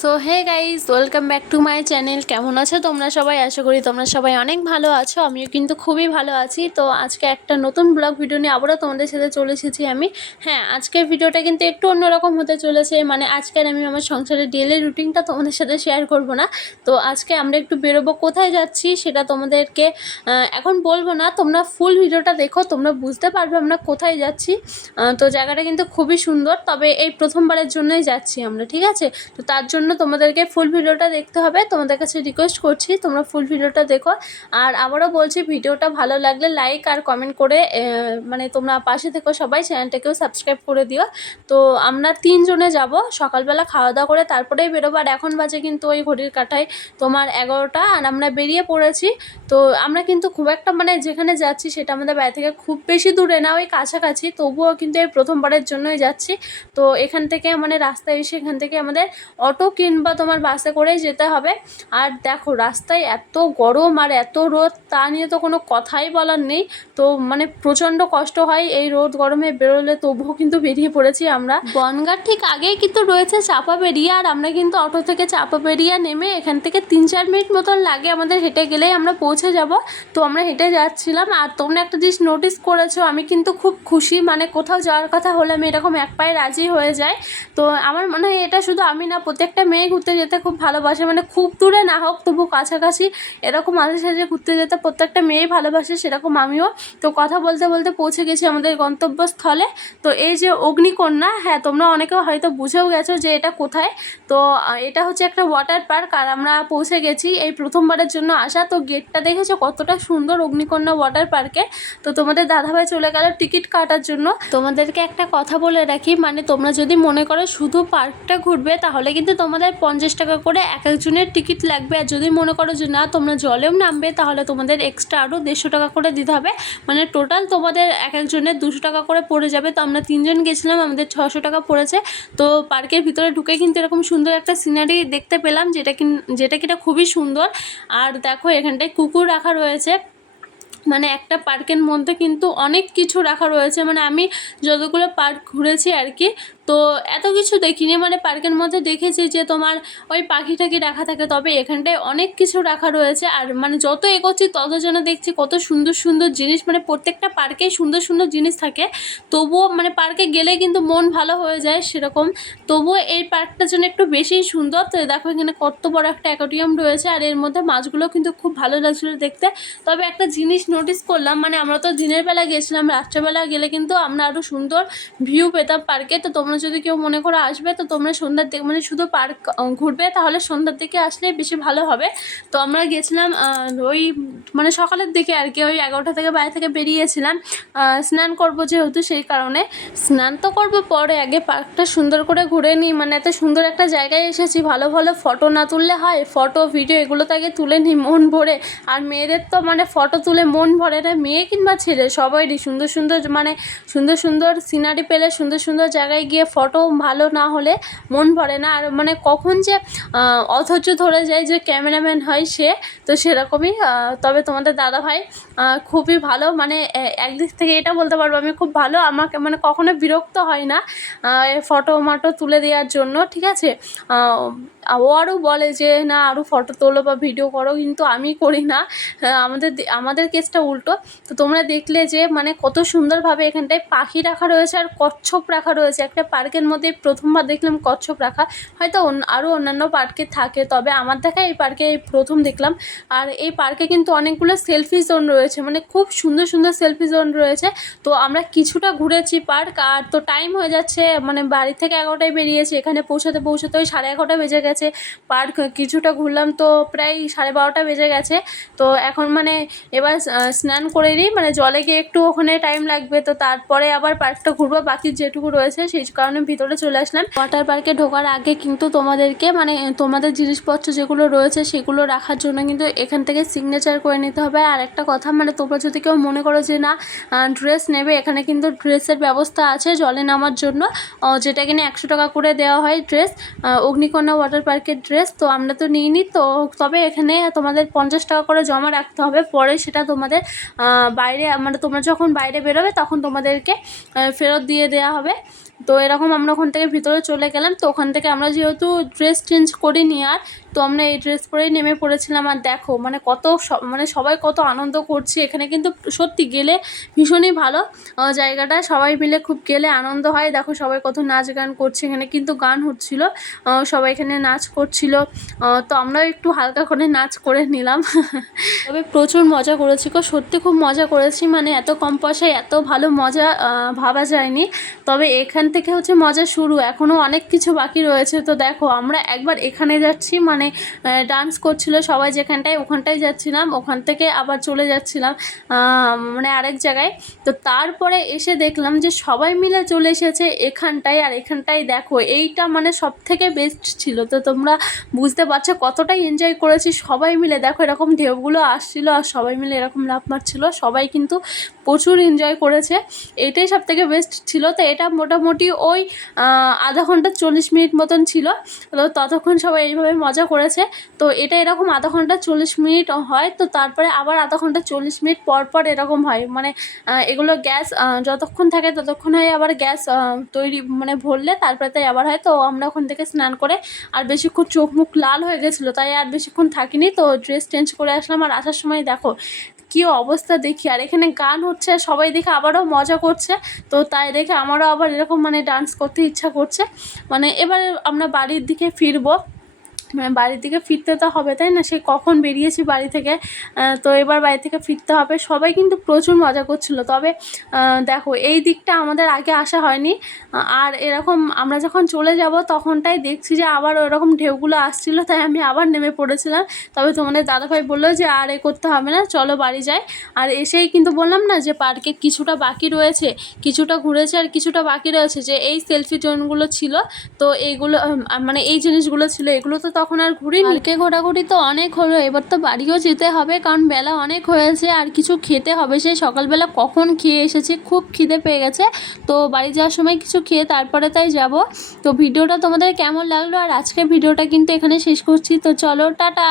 So hey guys welcome back to my channel কেমন আছো তোমরা সবাই? আশা করি তোমরা সবাই অনেক ভালো আছো। আমিও কিন্তু খুবই ভালো আছি। তো আজকে একটা নতুন ব্লগ ভিডিও নিয়ে আবারও তোমাদের সাথে চলে এসেছি আমি। হ্যাঁ আজকের ভিডিওটা কিন্তু একটু অন্যরকম হতে চলেছে। মানে আজকের আমি আমার সংসারের ডেলি রুটিনটা তোমাদের সাথে শেয়ার করব না। তো আজকে আমরা একটু বেরোবো। কোথায় যাচ্ছি সেটা তোমাদেরকে এখন বলব না। তোমরা ফুল ভিডিওটা দেখো, তোমরা বুঝতে পারবে আমরা কোথায় যাচ্ছি। তো জায়গাটা কিন্তু খুবই সুন্দর। তবে এই প্রথমবারের জন্যই যাচ্ছি আমরা, ঠিক আছে? তো তার জন্য তোমাদেরকে ফুল ভিডিওটা দেখতে হবে। তোমাদের কাছে রিকোয়েস্ট করছি, তোমরা ফুল ভিডিওটা দেখো। আর আবারও বলছি, ভিডিওটা ভালো লাগলে লাইক আর কমেন্ট করে মানে তোমরা পাশে থেকো সবাই চ্যানেলটাকেও সাবস্ক্রাইব করে দিও। তো আমরা তিনজনে যাব, সকালবেলা খাওয়া দাওয়া করে তারপরেই বেরোবো। আর এখন বাজে কিন্তু ওই ঘড়ির কাঁটায় তোমার এগারোটা, আর আমরা বেরিয়ে পড়েছি। তো আমরা কিন্তু খুব একটা মানে যেখানে যাচ্ছি সেটা আমাদের বাড়ি থেকে খুব বেশি দূরে না, ওই কাছাকাছি। তবুও কিন্তু এই প্রথমবারের জন্যই যাচ্ছি। তো এখান থেকে মানে রাস্তায় এসে এখান থেকে আমাদের অটো কিংবা তোমার বাসে করেই যেতে হবে। আর দেখো, রাস্তায় এত গরম আর এত রোদ, তা নিয়ে তো কোনো কথাই বলার নেই। তো মানে প্রচণ্ড কষ্ট হয় এই রোদ গরমে বেরোলে, তবুও কিন্তু বেরিয়ে পড়েছি আমরা। বনগার ঠিক আগেই কিন্তু রয়েছে চাপা বেরিয়া আর আমরা কিন্তু অটো থেকে চাপা বেরিয়া নেমে এখান থেকে তিন চার মিনিট মতন লাগে আমাদের হেঁটে গেলেই আমরা পৌঁছে যাব। তো আমরা হেঁটে যাচ্ছিলাম, আর তোমরা একটা জিনিস নোটিস করেছ, আমি কিন্তু খুব খুশি মানে কোথাও যাওয়ার কথা হলে আমি এরকম এক পায়ে রাজি হয়ে যাই। তো আমার মনে হয় এটা শুধু আমি না, প্রত্যেকটা মেয়ে ঘুরতে যেতে খুব ভালোবাসে মানে খুব দূরে না হোক তবু কাছাকাছি এরকম মাঝে সাঝে ঘুরতে যেতে প্রত্যেকটা মেয়েই ভালোবাসে, সেরকম আমিও। তো কথা বলতে বলতে পৌঁছে গেছি আমাদের গন্তব্যস্থলে। তো এই যে অগ্নিকন্যা হ্যাঁ তোমরা অনেকেও হয়তো বুঝেও গেছো যে এটা কোথায়। তো এটা হচ্ছে একটা ওয়াটার পার্ক আর আমরা পৌঁছে গেছি এই প্রথমবারের জন্য আসা। তো গেটটা দেখেছ কতটা সুন্দর অগ্নিকন্যা ওয়াটার পার্কে তো তোমাদের দাদাভাই চলে গেল টিকিট কাটার জন্য। তোমাদেরকে একটা কথা বলে রাখি মানে তোমরা যদি মনে করো শুধু পার্কটা ঘুরবে, তাহলে কিন্তু তোমাদের পঞ্চাশ টাকা করে এক একজনের টিকিট লাগবে। আর যদি মনে করো যে না, তোমরা জলেও নামবে, তাহলে তোমাদের এক্সট্রা আরও দেড়শো টাকা করে দিতে হবে। মানে টোটাল তোমাদের এক একজনের দুশো টাকা করে পড়ে যাবে। তো আমরা তিনজন গেছিলাম, আমাদের ছশো টাকা পড়েছে। তো পার্কের ভিতরে ঢুকে কিন্তু এরকম সুন্দর একটা সিনারি দেখতে পেলাম, যেটা কিন, যেটা কিনা খুবই সুন্দর। আর দেখো, এখানটায় কুকুর রাখা রয়েছে। মানে একটা পার্কের মধ্যে কিন্তু অনেক কিছু রাখা রয়েছে। মানে আমি যতগুলো পার্ক ঘুরেছি আর কি তো এত কিছু দেখিনি। মানে পার্কের মধ্যে দেখেছি যে তোমার ওই পাখি টাখি রাখা থাকে, তবে এখানটায় অনেক কিছু রাখা রয়েছে। আর মানে যত এগোচ্ছি তত যেন দেখছি কত সুন্দর সুন্দর জিনিস। মানে প্রত্যেকটা পার্কেই সুন্দর সুন্দর জিনিস থাকে। তবুও মানে পার্কে গেলে কিন্তু মন ভালো হয়ে যায় সেরকম। তবুও এই পার্কটা যেন একটু বেশিই সুন্দর। তো দেখো এখানে কত বড় একটা অ্যাকোরিয়াম রয়েছে। আর এর মধ্যে মাছগুলো কিন্তু খুব ভালো লাগছিল দেখতে। তবে একটা জিনিস নোটিস করলাম মানে আমরা তো দিনের বেলা গেছিলাম রাত্রেবেলা গেলে কিন্তু আমরা আরও সুন্দর ভিউ পেতাম পার্কে তো তোমরা যদি কেউ মনে করো আসবে, তো তোমরা সন্ধ্যার দিকে মানে শুধু পার্ক ঘুরবে, তাহলে সন্ধ্যার দিকে আসলেই বেশি ভালো হবে। তো আমরা গেছিলাম ওই মানে সকালের দিকে আর কি, ওই এগারোটা থেকে বাইরে থেকে বেরিয়েছিলাম। স্নান করব যেহেতু সেই কারণে। স্নান তো করব পরে, আগে পার্কটা সুন্দর করে ঘুরে নিই মানে এত সুন্দর একটা জায়গায় এসেছি, ভালো ভালো ফটো না তুললে হয় ফটো ভিডিও এগুলো তো আগে তুলে নিই মন ভরে। আর মেয়েদের তো মানে ফটো তুলে মন ভরে না মেয়ে কিংবা ছেলে সবাইরই সুন্দর সুন্দর মানে সুন্দর সুন্দর সিনারি পেলে সুন্দর সুন্দর জায়গায় গিয়ে ফটো ভালো না হলে মন ভরে না। আর মানে কখন যে অথচ ধরে যায় যে ক্যামেরাম্যান হয় সে তো সেরকমই তবে তোমাদের দাদা ভাই খুবই ভালো। মানে একদিক থেকে এটা বলতে পারব আমি খুব ভালো। আমাকে মানে কখনো বিরক্ত হয় না ফটো মাটো তুলে দেওয়ার জন্য ঠিক আছে? ও আরও বলে যে না আরও ফটো তোলো বা ভিডিও করো। কিন্তু আমি করি না। আহ, আমাদের দে- কেসটা উল্টো। তো তোমরা দেখলে যে মানে কত সুন্দরভাবে এখানটায় পাখি রাখা রয়েছে আর কচ্ছপ রাখা রয়েছে। একটা পার্কের মধ্যে প্রথমবার দেখলাম কচ্ছপ রাখা। হয়তো আরও অন্যান্য পার্কে থাকে, তবে আমার দেখা এই পার্কে এই প্রথম দেখলাম। আর এই পার্কে কিন্তু অনেকগুলো সেলফি জোন রয়েছে মানে খুব সুন্দর সুন্দর সেলফি জোন রয়েছে। তো আমরা কিছুটা ঘুরেছি পার্ক, আর তো টাইম হয়ে যাচ্ছে মানে বাড়ি থেকে এগারোটায় বেরিয়েছি, এখানে পৌঁছাতে পৌঁছাতে ওই সাড়ে এগারোটা বেজে গেছে। পার্ক কিছুটা ঘুরলাম, তো প্রায় সাড়ে বারোটা বেজে গেছে। তো এখন মানে এবার স্নান করে নিই মানে জলে গিয়ে একটু ওখানে টাইম লাগবে, তো তারপরে আবার পার্কটা ঘুরবো, বাকি যেটুকু রয়েছে সেই কারণে ভিতরে চলে আসলাম। ওয়াটার পার্কে ঢোকার আগে কিন্তু তোমাদেরকে মানে তোমাদের জিনিসপত্র যেগুলো রয়েছে সেগুলো রাখার জন্য কিন্তু এখান থেকে সিগনেচার করে নিতে হবে। আর একটা কথা মানে তোমরা যদি কেউ মনে করো যে না ড্রেস নেবে, এখানে কিন্তু ড্রেসের ব্যবস্থা আছে জলে নামার জন্য। যেটা কিনা একশো টাকা করে দেওয়া হয় ড্রেস অগ্নিকন্যা ওয়াটার পার্কের ড্রেস তো আমরা তো নিইনি, তো তবে এখানে তোমাদের পঞ্চাশ টাকা করে জমা রাখতে হবে, পরে সেটা তোমাদের তোমাদের বাইরে মানে তোমরা যখন বাইরে বেরোবে তখন তোমাদেরকে ফেরত দিয়ে দেওয়া হবে। তো এরকম আমরা ওখান থেকে ভিতরে চলে গেলাম। তো ওখান থেকে আমরা যেহেতু ড্রেস চেঞ্জ করিনি আর, তো আমরা এই ড্রেস পরেই নেমে পড়েছিলাম। আর দেখো মানে কত মানে সবাই কত আনন্দ করছে। এখানে কিন্তু সত্যি গেলে ভীষণই ভালো। জায়গাটা সবাই মিলে খুব গেলে আনন্দ হয়। দেখো সবাই কত নাচ গান করছে। এখানে কিন্তু গান হচ্ছিল। সবাই এখানে নাচ করছিল। তো আমরাও একটু হালকা করে নাচ করে নিলাম। তবে প্রচুর মজা করেছি গো। সত্যি খুব মজা করেছি। মানে এত কম পয়সায় এত ভালো মজা ভাবা যায়নি। তবে এখান থেকে হচ্ছে মজা শুরু এখনও অনেক কিছু বাকি রয়েছে। তো দেখো, আমরা একবার এখানে যাচ্ছি মানে ডান্স করছিল সবাই যেখানটায়, ওখানটায় যাচ্ছিলাম, ওখান থেকে আবার চলে যাচ্ছিলাম মানে আরেক জায়গায়। তো তারপরে এসে দেখলাম যে সবাই মিলে চলে এসেছে এখানটায়, আর এখানটায় দেখো, এইটা মানে সব থেকে বেস্ট ছিল। তো তোমরা বুঝতে পারছ কতটাই এনজয় করেছি সবাই মিলে। দেখো, এরকম ঢেউগুলো আসছিল আর সবাই মিলে এরকম লাভ মারছিল। সবাই কিন্তু প্রচুর এনজয় করেছে। এটাই সব থেকে বেস্ট ছিল। তো এটা মোটামুটি ওই আহ, আধা ঘণ্টা চল্লিশ মিনিট মতন ছিল। তো ততক্ষণ সবাই এইভাবে মজা করেছে। তো এটা এরকম আধা ঘণ্টা চল্লিশ মিনিট হয় তো তারপরে আবার আধা ঘণ্টা চল্লিশ মিনিট পর পর এরকম হয়। মানে এগুলো গ্যাস যতক্ষণ থাকে ততক্ষণ হয় আবার গ্যাস তৈরি মানে ভরলে তারপরে তাই আবার হয়। তো আমরা ওখান থেকে স্নান করে আর বেশিক্ষণ চোখ মুখ লাল হয়ে গেছিল তাই আর বেশিক্ষণ থাকিনি। তো ড্রেস চেঞ্জ করে আসলাম আর আসার সময় দেখো কী অবস্থা দেখি। আর এখানে গান হচ্ছে সবাই দেখে আবারও মজা করছে। তো তাই দেখে আমারও আবার এরকম মানে ডান্স করতে ইচ্ছা করছে। মানে এবারে আমরা বাড়ির দিকে ফিরবো। মানে বাড়ির দিকে ফিরতে তো হবে, তাই না? সে কখন বেরিয়েছি বাড়ি থেকে তো এবার বাড়ি থেকে ফিরতে হবে। সবাই কিন্তু প্রচুর মজা করছিল। তবে দেখো, এই দিকটা আমাদের আগে আসা হয়নি। আর এরকম আমরা যখন চলে যাব, তখনটাই দেখছি যে আবার ওরকম ঢেউগুলো আসছিল, তাই আমি আবার নেমে পড়েছিলাম। তবে তোমাদের দাদাভাই বলল যে, আর এ করতে হবে না, চলো বাড়ি যাই। আর এসেই কিন্তু বললাম না যে, পার্কে কিছুটা বাকি রয়েছে, কিছুটা ঘুরেছে আর কিছুটা বাকি রয়েছে। যে এই সেলফি জোনগুলো ছিল, তো এইগুলো মানে এই জিনিসগুলো ছিল, এগুলো তো তখন আর ঘুরি পার্কে ঘোরাঘুরি তো অনেক হলো, এবার তো বাড়িও যেতে হবে, কারণ বেলা অনেক হয়েছে, আর কিছু খেতে হবে। সেই সকালবেলা কখন খেয়ে এসেছি, খুব খিদে পেয়ে গেছে। তো বাড়ি যাওয়ার সময় কিছু খেয়ে তারপরে তাই যাব। তো ভিডিওটা তোমাদের কেমন লাগল? আর আজকে ভিডিওটা কিন্তু এখানে শেষ করছি। তো চলো, টাটা!